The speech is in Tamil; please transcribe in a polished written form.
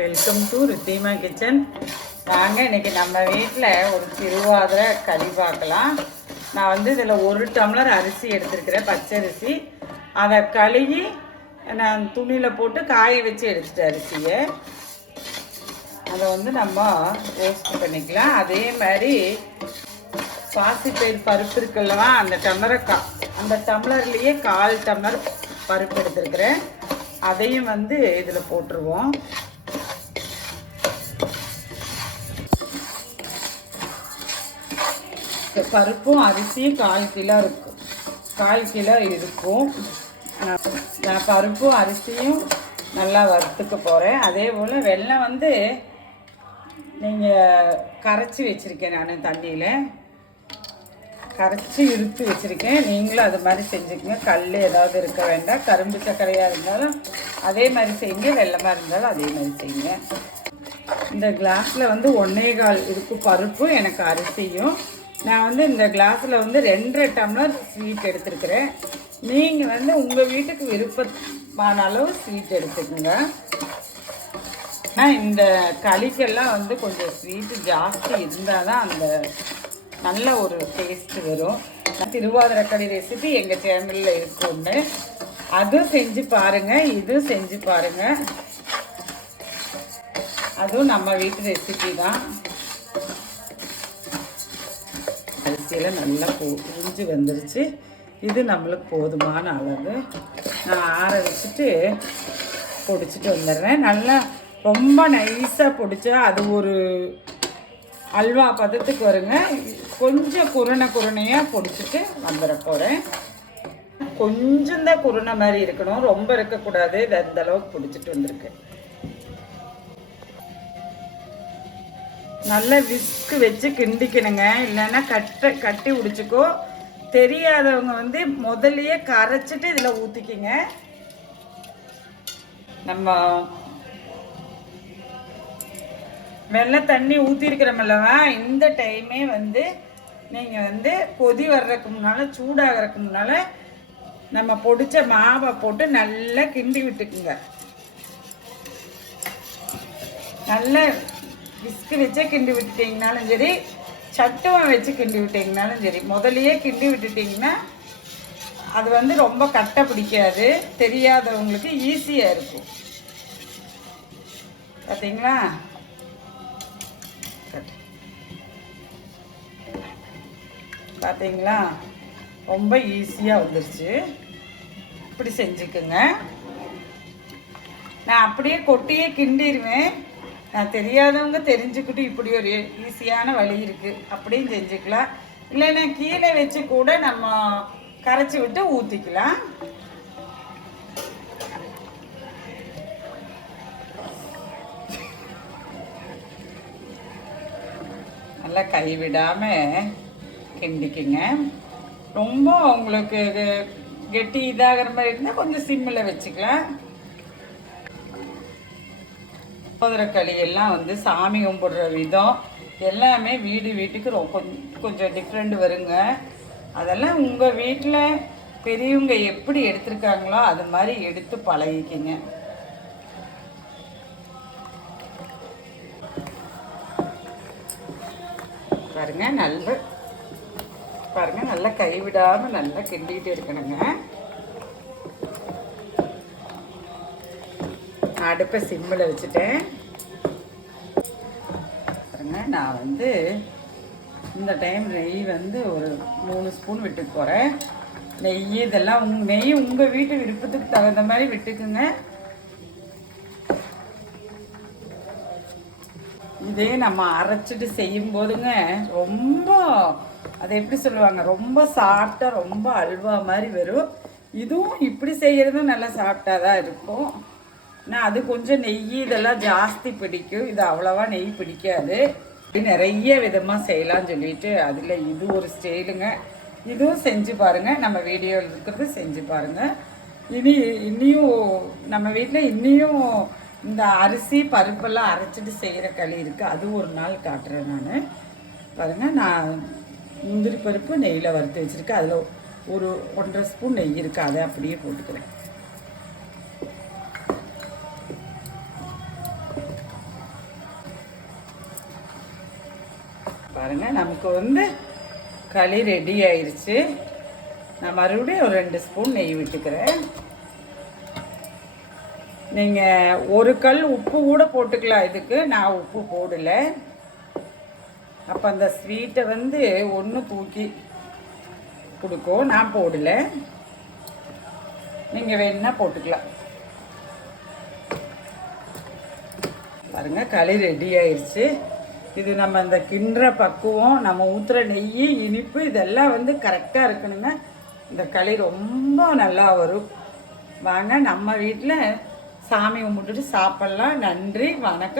Welcome to Ridhima kitchen. வாங்க இன்றைக்கி நம்ம வீட்டில் ஒரு திருவாதிரை களி பார்க்கலாம். நான் வந்து இதில் 1 டம்ளர் அரிசி எடுத்துருக்கிறேன், பச்சரிசி. அதை கழுவி நான் துணியில் போட்டு காய வச்சு எடுத்துட்டேன் அரிசியை. அதை வந்து நம்ம ரோஸ்ட் பண்ணிக்கலாம். அதே மாதிரி பாசிப்பயிர் பருப்பு இருக்குல்லவா, அந்த டம்ளர்லேயே 1/4 டம்ளர் பருப்பு எடுத்துருக்கிறேன். அதையும் வந்து இதில் போட்டுருவோம். பருப்பும் அரிசியும் 1/4 கிலோ இருக்கும். 1/4 கிலோ இருக்கும். நான் பருப்பும் அரிசியும் நல்லா வறுத்துக்க போகிறேன். அதே போல் வெல்லம் வந்து நீங்கள் கரைச்சி வச்சுருக்கேன். நான் தண்ணியில் கரைச்சி இழுத்து வச்சுருக்கேன். நீங்களும் அது மாதிரி செஞ்சுக்கங்க. கல் ஏதாவது இருக்க வேண்டாம். கரும்பு சர்க்கரையாக இருந்தாலும் அதே மாதிரி செய்யுங்க, வெல்லமாக இருந்தாலும் அதே மாதிரி செய்யுங்க. இந்த கிளாஸில் வந்து 1/4 இருக்கும் பருப்பு, எனக்கு அரிசியும். நான் வந்து இந்த கிளாஸில் வந்து 2.5 டம்ளர் ஸ்வீட் எடுத்துருக்கிறேன். நீங்கள் வந்து உங்கள் வீட்டுக்கு விருப்பமான அளவு ஸ்வீட் எடுத்துக்கோங்க. ஆனால் இந்த களிக்கெல்லாம் வந்து கொஞ்சம் ஸ்வீட்டு ஜாஸ்தி இருந்தால் தான் அந்த நல்ல ஒரு டேஸ்ட்டு வரும். திருவாதிரை களி ரெசிபி எங்கள் சேனலில் இருக்குன்னு அதுவும் செஞ்சு பாருங்கள், இதுவும் செஞ்சு பாருங்கள். அதுவும் நம்ம வீட்டு ரெசிபி தான். அரிசியில் நல்லா புரிஞ்சு வந்துருச்சு. இது நம்மளுக்கு போதுமான அளவு. நான் ஆற வச்சுட்டு பொடிச்சிட்டு வந்துடுறேன். நல்லா ரொம்ப நைஸாக பொடிச்சா அது ஒரு அல்வா பதத்துக்கு வருங்க. கொஞ்சம் குருணையாக பொடிச்சிட்டு வந்துட போகிறேன். கொஞ்சம் தான் குருணை மாதிரி இருக்கணும், ரொம்ப இருக்கக்கூடாது. இது அந்த அளவுக்கு பொடிச்சிட்டு வந்திருக்கு. நல்லா விஸ்கு வச்சு கிண்டிக்கணுங்க, இல்லைன்னா கட்டி உடிச்சுக்கோ. தெரியாதவங்க வந்து முதல்லையே கரைச்சிட்டு இதில் ஊற்றிக்கிங்க. நம்ம வெள்ளை தண்ணி ஊற்றிருக்கிறோமில்லவா, இந்த டைமே வந்து நீங்கள் வந்து கொதி வர்றதுக்கு முன்னால், சூடாகிறதுக்கு முன்னால் நம்ம பொடிச்ச மாவை போட்டு நல்லா கிண்டி விட்டுக்குங்க. நல்லா விஸ்கு வச்சே கிண்டி விட்டுட்டிங்கனாலும் சரி, சட்டுவம் வச்சு கிண்டி விட்டிங்கனாலும் சரி, முதலையே கிண்டி விட்டுட்டிங்கன்னா அது வந்து ரொம்ப கட்டை பிடிக்காது. தெரியாதவங்களுக்கு ஈஸியாக இருக்கும். பார்த்தீங்களா? பார்த்தீங்களா? ரொம்ப ஈஸியாக வந்துருச்சு. இப்படி செஞ்சுக்குங்க. நான் அப்படியே கொட்டியே கிண்டிடுவேன். நான் தெரியாதவங்க தெரிஞ்சுக்கிட்டு இப்படி ஒரு ஈஸியான வழி இருக்குது, அப்படியும் செஞ்சுக்கலாம். இல்லைன்னா கீழே வச்சு கூட நம்ம கரைச்சி விட்டு ஊற்றிக்கலாம். நல்லா கைவிடாமல் கிண்டிக்குங்க. ரொம்ப உங்களுக்கு கெட்டி இதாகிற மாதிரி இருந்தால் கொஞ்சம் சிம்மில் வச்சுக்கலாம். திருவாதிரை களி எல்லாம் வந்து சாமி கும்பிடுற விதம் எல்லாமே வீட்டுக்கு கொஞ்சம் டிஃப்ரெண்ட் வருங்க. அதெல்லாம் உங்கள் வீட்டில் பெரியவங்க எப்படி எடுத்துருக்காங்களோ அது மாதிரி எடுத்து பழகிக்கிங்க. பாருங்க நல்லா கைவிடாமல் நல்லா கிண்டிகிட்டு இருக்கணுங்க. அடுப்பை சிம்மில் வச்சுட்டேன். நான் வந்து இந்த டைம் நெய் வந்து ஒரு 3 ஸ்பூன் விட்டுக்கு போகிறேன். நெய் இதெல்லாம் நெய் உங்கள் வீட்டு விருப்பத்துக்கு தகுந்த மாதிரி விட்டுக்குங்க. இதே நம்ம அரைச்சிட்டு செய்யும் போதுங்க ரொம்ப, அதை எப்படி சொல்லுவாங்க, ரொம்ப சாஃப்டாக ரொம்ப அல்வா மாதிரி வரும். இதுவும் இப்படி செய்கிறதும் நல்லா சாஃப்டாக தான் இருக்கும். ஆனால் அது கொஞ்சம் நெய் இதெல்லாம் ஜாஸ்தி பிடிக்கும். இது அவ்வளோவா நெய் பிடிக்காது. நிறைய விதமாக செய்யலாம்னு சொல்லிட்டு அதில் இது ஒரு ஸ்டைலுங்க. இதுவும் செஞ்சு பாருங்கள். நம்ம வீடியோவில் இருக்கிறது செஞ்சு பாருங்கள். இன்னியும் நம்ம வீட்டில் இன்னியும் இந்த அரிசி பருப்பெல்லாம் அரைச்சிட்டு செய்கிற களி இருக்குது. அது ஒரு நாள் காட்டுறேன் நான். பாருங்கள், நான் முந்திரி பருப்பு நெய்யில் வறுத்து வச்சுருக்கேன். அதில் ஒரு 1.5 ஸ்பூன் நெய் இருக்குது. அதை அப்படியே போட்டுக்கிறேன். பாருங்கள் நமக்கு வந்து களி ரெடி ஆயிடுச்சு. நான் மறுபடியும் ஒரு 2 ஸ்பூன் நெய் விட்டுக்கிறேன். நீங்கள் ஒரு கல் உப்பு கூட போட்டுக்கலாம். இதுக்கு நான் உப்பு போடலை. அப்போ அந்த ஸ்வீட்டை வந்து ஒன்று தூக்கி கொடுக்கும். நான் போடலை, நீங்கள் வேணுன்னா போட்டுக்கலாம். பாருங்கள் களி ரெடி ஆயிடுச்சு. இது நம்ம அந்த கிண்டுற பக்குவம், நம்ம ஊற்றுற நெய், இனிப்பு இதெல்லாம் வந்து கரெக்டாக இருக்கணுங்க. இந்த களி ரொம்ப நல்லா வரும். வாங்க நம்ம வீட்டில் சாமி கும்பிட்டுட்டு சாப்பிட்லாம். நன்றி, வணக்கம்.